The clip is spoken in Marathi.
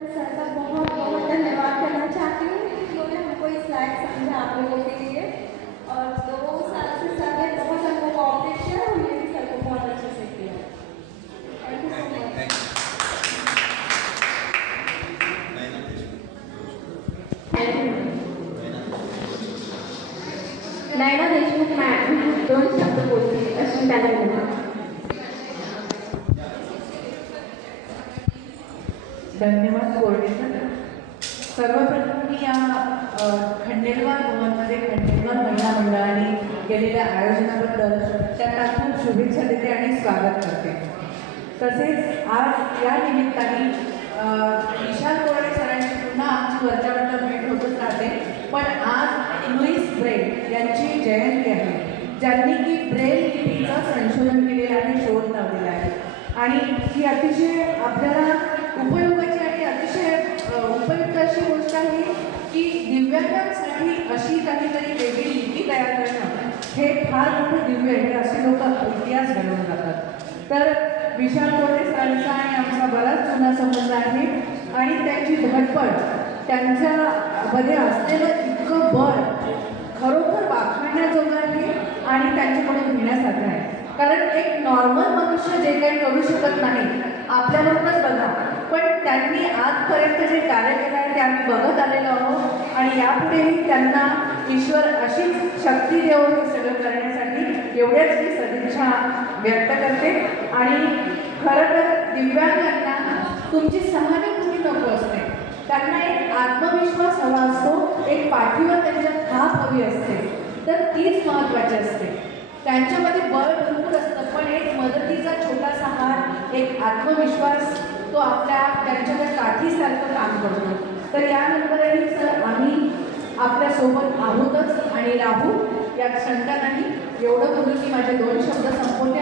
सर का बहुत बहुत धन्यवाद करना चाहती हूँ कि इन्होंने हमको इस लायक समझा आप लोगों के लिए। और 2 साल से सर ने बहुत हमको कोऑपरेट किया और हमने भी सर को बहुत अच्छे से किया। Thank you so much. Naina Deshmukh madam 2 शब्द बोलतील अशी त्याला विनंती. धन्यवाद कोर्डिनेटर. सर्वप्रथम मी या खंडेलवाल भवनमध्ये खंडेलवाल महिला मंडळाने केलेल्या आयोजनाबद्दल त्यांना खूप शुभेच्छा देते आणि स्वागत करते. तसेच आज या निमित्ताने विशाल कोरडे सरांची पुन्हा आमची वरच्यावर भेट होतच राहते. पण आज लुईस ब्रेल यांची जयंती आहे, ज्यांनी की ब्रेल लिपीचं संशोधन केलेलं आहे, शोध लावलेला आहे. आणि ही अतिशय आपल्याला उपयोगाची आणि अतिशय उपयुक्त अशी गोष्ट आहे की दिव्यांगांसाठी अशी काहीतरी वेगळी लिपी तयार करणं हे फार मोठं दिव्य आहे. असे लोक इतिहास घडवून जातात. तर विशाल कोरडे सरांचा आणि आमचा बराच जुना संबंध आहे आणि त्यांची धडपड, त्यांच्यामध्ये असलेलं इतकं बळ खरोखर वाखाणण्याजोगं आहे आणि त्यांच्याकडून घेण्यासारखं आहे. कारण एक नॉर्मल मनुष्य जे काही करू शकत नाही आपल्याबरोबरच बघा, पण त्यांनी आजपर्यंत जे कार्य केलं आहे ते आम्ही बघत आलेलो आहोत आणि यापुढेही त्यांना ईश्वर अशीच शक्ती देव हे सगळं करण्यासाठी एवढ्याच मी सदिच्छा व्यक्त करते. आणि खरं तर दिव्यांगांना तुमची सहानुभूती नको असते, त्यांना एक आत्मविश्वास हवा असतो, एक पाठीवर त्यांच्या थाप हवी असते, तर तीच महत्त्वाची असते. त्यांच्यामध्ये बळ भरपूर असतं, पण एक मदतीचा छोटासा हात, एक आत्मविश्वास तो त्यांच्याकडे काठीसारखं काम करतो. तर यानंतरही सर आम्ही आपल्यासोबत आहोतच आणि राहू यात शंका नाही. एवढं बोलून मी माझे 2 शब्द संपवते.